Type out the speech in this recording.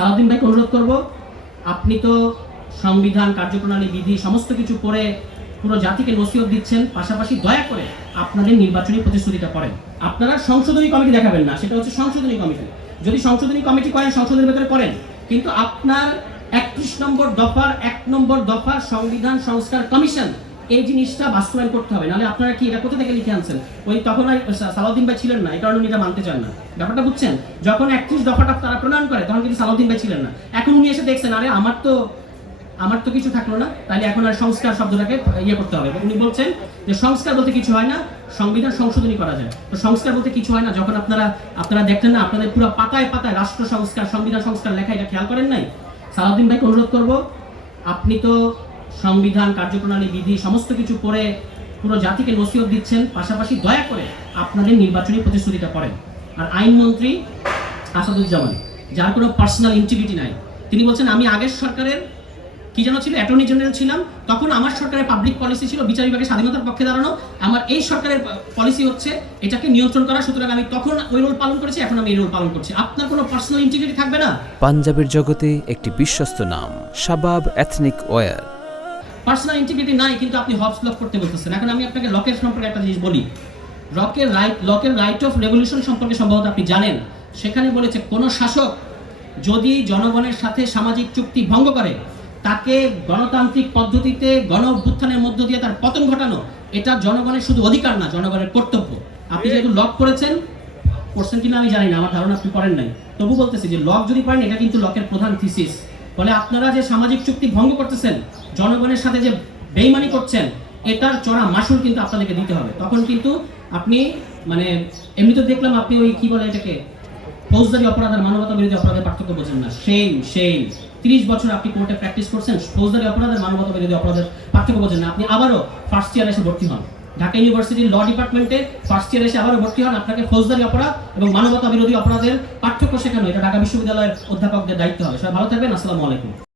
সালাউদ্দিন ভাইকে অনুরোধ করব, আপনি তো সংবিধান, কার্যপ্রণালী, বিধি সমস্ত কিছু পড়ে পুরো জাতিকে নসিহত দিচ্ছেন, পাশাপাশি দয়া করে আপনাদের নির্বাচনী প্রতিশ্রুতিটা করেন। আপনারা সংশোধনী কমিটি দেখাবেন না, সেটা হচ্ছে সংশোধনী কমিটি। যদি সংশোধনী কমিটি করেন, সংসদের ভেতরে করেন, কিন্তু আপনার 31 নম্বর দফার 1 নম্বর দফা সংবিধান সংস্কার কমিশন, এই জিনিসটা বাস্তবায়ন করতে হবে। নাহলে আপনারা কি এটা কোথা থেকে লিখে আনছেন? ওই তখন আর সালাউদ্দিন ভাই ছিলেন না, এই কারণে উনি এটা মানতে চান না। ব্যাপারটা বুঝছেন? যখন 31 দফাটা তারা প্রণয়ন করে তখন কিন্তু সালাউদ্দিন ভাই ছিলেন না। এখন উনি এসে দেখছেন, আরে আমার তো কিছু থাকলো না, তাহলে এখন আর সংস্কার শব্দটাকে ইয়ে করতে হবে। উনি বলছেন যে সংস্কার বলতে কিছু হয় না, সংবিধান সংশোধনী করা যায়। তো সংস্কার বলতে কিছু হয় না, যখন আপনারা দেখলেন না আপনাদের পুরো পাতায় পাতায় রাষ্ট্র সংস্কার, সংবিধান সংস্কার লেখা, এটা খেয়াল করেন নাই? সালাউদ্দিন ভাইকে অনুরোধ করব, আপনি তো সংবিধান, কার্যপ্রণালী, বিধি সমস্ত কিছু পড়ে পুরো জাতিকে নসিহত দিচ্ছেন, পাশাপাশি দয়া করে আপনাদের নির্বাচনী প্রতিশ্রুতিটা করেন। আর আইনমন্ত্রী আসাদুজ্জামান, যার কোনো পার্সোনাল ইন্টিগ্রিটি নাই, তিনি বলছেন আমি আগের সরকারের কি যেন ছিল, অ্যাটর্নি জেনারেল ছিলাম, তখন আমার সরকারের পাবলিক পলিসি ছিল বিচার বিভাগের স্বাধীনতার পক্ষে দাঁড়ানো, আমার এই সরকারের পলিসি হচ্ছে এটাকে নিয়ন্ত্রণ করা, সুতরাং আমি তখন ওই রোল পালন করেছি, এখন আমি এই রোল পালন করছি। আপনার কোনো পার্সোনাল ইন্টিগ্রিটি থাকবে না। পাঞ্জাবের জগতে একটি বিশ্বস্ত নাম, শাবাব এথনিক ওয়্যার। পার্সোনাল ইন্টিগ্রিটি নাই, কিন্তু আপনি হবস লক করতে বলতেছেন। এখন আমি আপনাকে লকের সম্পর্কে একটা জিনিস বলি। লকের রাইট অফ রেভলিউশন সম্পর্কে সম্ভবত আপনি জানেন। সেখানে বলেছে কোন শাসক যদি জনগণের সাথে সামাজিক চুক্তি ভঙ্গ করে, তাকে গণতান্ত্রিক পদ্ধতিতে গণ অভ্যুত্থানের মধ্য দিয়ে তার পতন ঘটানো, এটা জনগণের শুধু অধিকার না, জনগণের কর্তব্য। আপনি যেহেতু লক করেছেন, করছেন কিনা আমি জানি না, আমার ধারণা আপনি করেন নাই, তবু বলতেছি যে লক যদি করেন, এটা কিন্তু লকের প্রধান থিসিস। ফলে আপনারা যে সামাজিক চুক্তি ভঙ্গ করতেছেন, জনগণের সাথে যে বেইমানি করছেন, এটার চড়া মাসুল কিন্তু আপনাদেরকে দিতে হবে। তখন কিন্তু আপনি মানে এমনি তো দেখলাম আপনি ওই কি বলে এটাকে, ফৌজদারি অপরাধ আর মানবতা বিরোধী অপরাধের পার্থক্য বোঝেন না। সেই 30 বছর আপনি কোর্টে প্র্যাকটিস করছেন, ফৌজদারি অপরাধ আর মানবতা বিরোধী অপরাধের পার্থক্য বোঝেন না। আপনি আবারও ফার্স্ট ইয়ার এসে ভর্তি হন ঢাকা ইউনিভার্সিটির ল ডিপার্টমেন্টে, ফার্স্ট ইয়ার এসে আবারও ভর্তি হন। আপনাকে ফৌজদারি অপরাধ এবং মানবতা বিরোধী অপরাধের পার্থক্য শেখানো, এটা ঢাকা বিশ্ববিদ্যালয়ের অধ্যাপকদের দায়িত্ব হবে। সবাই ভালো থাকবেন। আসসালামু আলাইকুম।